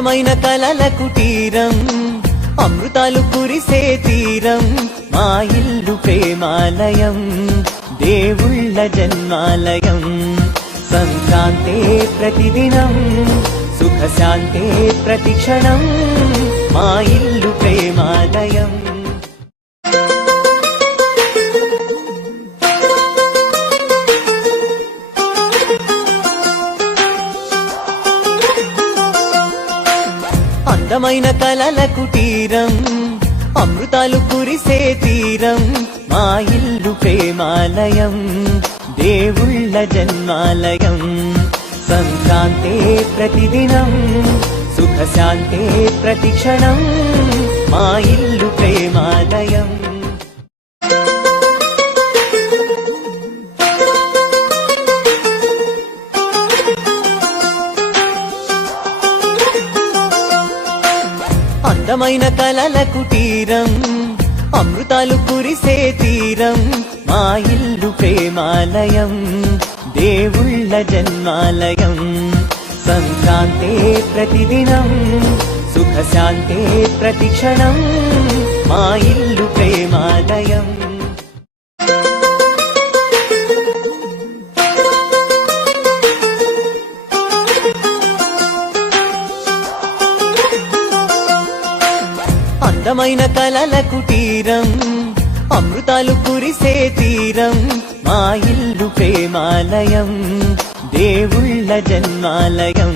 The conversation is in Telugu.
అందమైన కలల కుటీరం, అమృతాలు కురిసే తీరం, మా ఇల్లు ప్రేమాలయం, దేవుళ్ళ జన్మాలయం. సంక్రాంతే ప్రతిదినం, సుఖశాంతే ప్రతిక్షణం, మా ఇల్లు ప్రేమాలయం. అందమైన కలల కుటీరం, అమృతాలు కురిసే తీరం, మా ఇల్లు ప్రేమాలయం, దేవుళ్ళ జన్మాలయం. సంక్రాంతే ప్రతిదినం, సుఖశాంతే ప్రతిక్షణం, మా ఇల్లు ప్రేమాలయం. అందమైన కలల కుటీరం, అమృతాలు కురిసే తీరం, మా ఇల్లు ప్రేమాలయం, దేవుళ్ళ జన్మాలయం. సంక్రాంతే ప్రతిదినం, సుఖశాంతే ప్రతిక్షణం, మా ఇల్లు ప్రేమాలయం. అందమైన కలల కుటీరం, అమృతాలు కురిసే తీరం, మా ఇల్లు ప్రేమాలయం, దేవుళ్ళ జన్మాలయం.